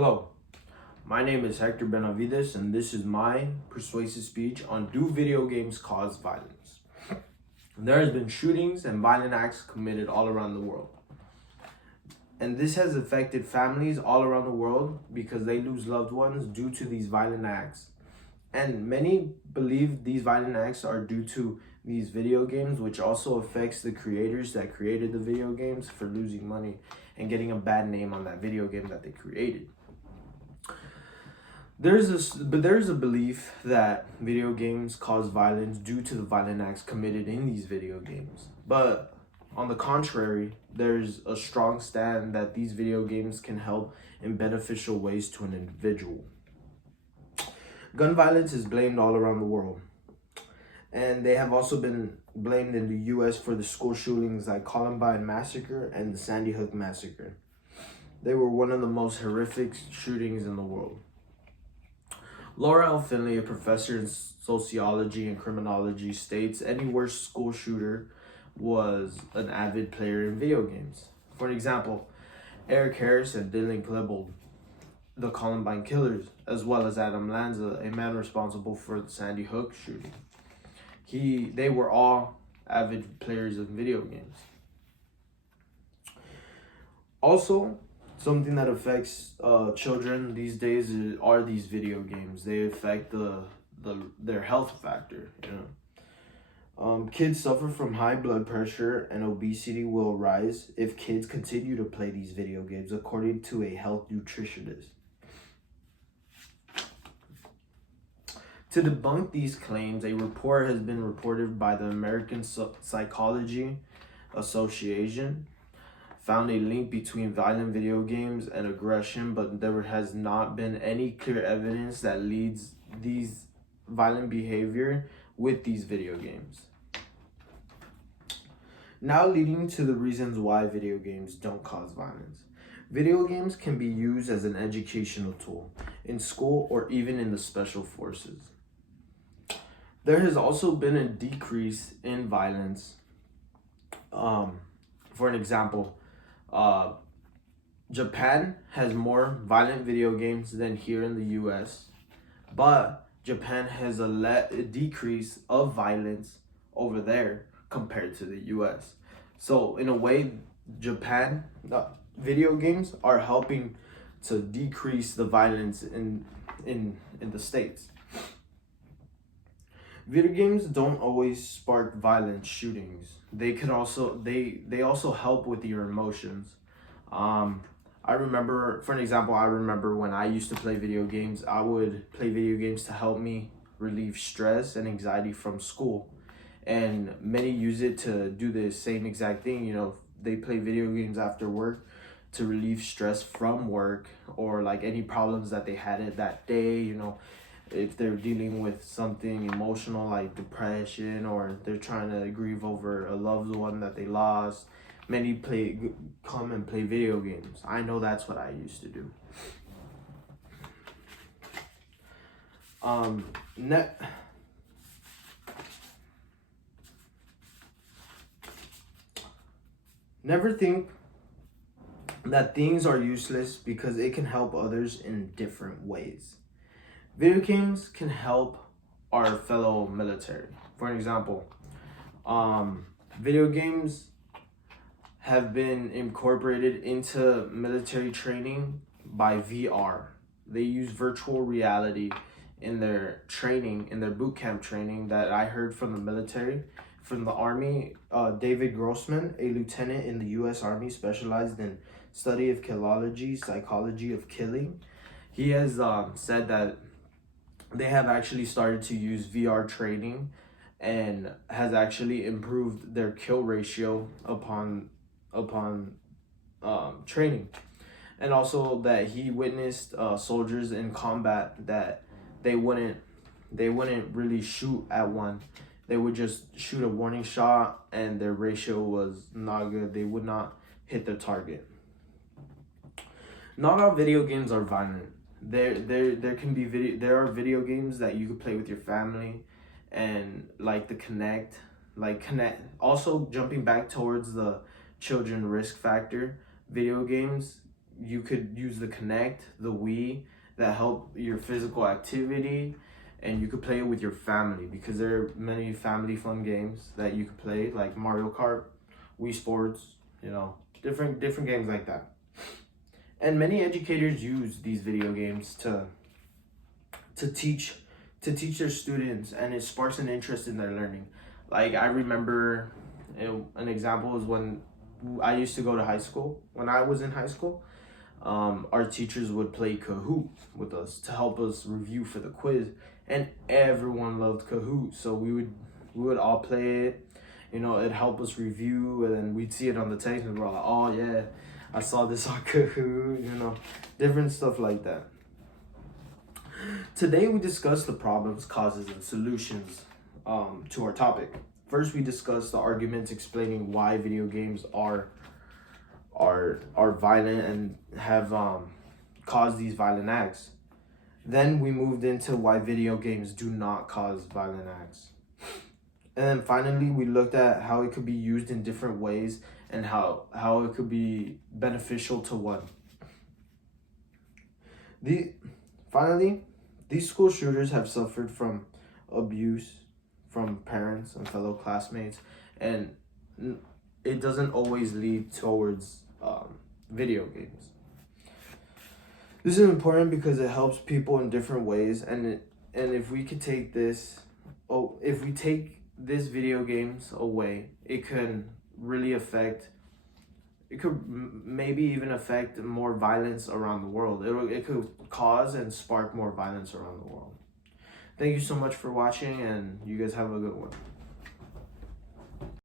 Hello, my name is Hector Benavides, and this is my persuasive speech on do video games cause violence? There has been shootings and violent acts committed all around the world. And this has affected families all around the world because they lose loved ones due to these violent acts. And many believe these violent acts are due to these video games, which also affects the creators that created the video games for losing money and getting a bad name on that video game that they created. There's a belief that video games cause violence due to the violent acts committed in these video games. But on the contrary, there's a strong stand that these video games can help in beneficial ways to an individual. Gun violence is blamed all around the world. And they have also been blamed in the US for the school shootings like Columbine Massacre and the Sandy Hook Massacre. They were one of the most horrific shootings in the world. Laura L. Finley, a professor in sociology and criminology, states any worst school shooter was an avid player in video games. For example, Eric Harris and Dylan Klebold, the Columbine killers, as well as Adam Lanza, a man responsible for the Sandy Hook shooting. They were all avid players of video games. Also, something that affects children these days are these video games. They affect their health factor. Kids suffer from high blood pressure and obesity will rise if kids continue to play these video games, according to a health nutritionist. To debunk these claims, a report has been reported by the American Psychology Association found a link between violent video games and aggression, but there has not been any clear evidence that leads these violent behavior with these video games. Now leading to the reasons why video games don't cause violence. Video games can be used as an educational tool in school or even in the special forces. There has also been a decrease in violence. For an example, Japan has more violent video games than here in the US, but Japan has a decrease of violence over there compared to the US. So in a way, Japan video games are helping to decrease the violence in the States. Video games don't always spark violent shootings. They also help with your emotions. I remember when I used to play video games, I would play video games to help me relieve stress and anxiety from school. And many use it to do the same exact thing. They play video games after work to relieve stress from work or like any problems that they had that day, if they're dealing with something emotional like depression or they're trying to grieve over a loved one that they lost. Many come and play video games. I know that's what I used to do. Never think that things are useless because it can help others in different ways. Video games can help our fellow military. For example, video games have been incorporated into military training by VR. They use virtual reality in their training, in their boot camp training that I heard from the military, from the Army. David Grossman, a lieutenant in the U.S. Army specialized in study of killology, psychology of killing. He has said that they have actually started to use VR training and has actually improved their kill ratio upon training. And also that he witnessed soldiers in combat that they wouldn't really shoot at one. They would just shoot a warning shot and their ratio was not good. They would not hit their target. Not all video games are violent. There are video games that you could play with your family and like the Connect. Also jumping back towards the children risk factor, video games you could use the Connect, the Wii, that help your physical activity, and you could play it with your family, because there are many family fun games that you could play, like Mario Kart, Wii Sports, you know, different games like that. And many educators use these video games to teach their students, and it sparks an interest in their learning. Like, I remember an example is when I used to go to high school. When I was in high school, our teachers would play Kahoot with us to help us review for the quiz, and everyone loved Kahoot. So we would all play it. You know, it'd help us review, and then we'd see it on the text, and we're like, oh yeah, I saw this on Kahoot. You know, different stuff like that. Today we discuss the problems, causes, and solutions to our topic. First, we discuss the arguments explaining why video games are violent and have caused these violent acts. Then we moved into why video games do not cause violent acts. And then finally, we looked at how it could be used in different ways and how it could be beneficial to one. Finally, these school shooters have suffered from abuse from parents and fellow classmates, and it doesn't always lead towards video games. This is important because it helps people in different ways, and if we could take this, if we take this video games away, it can really affect. It could maybe even affect more violence around the world. It could cause and spark more violence around the world. Thank you so much for watching, and you guys have a good one.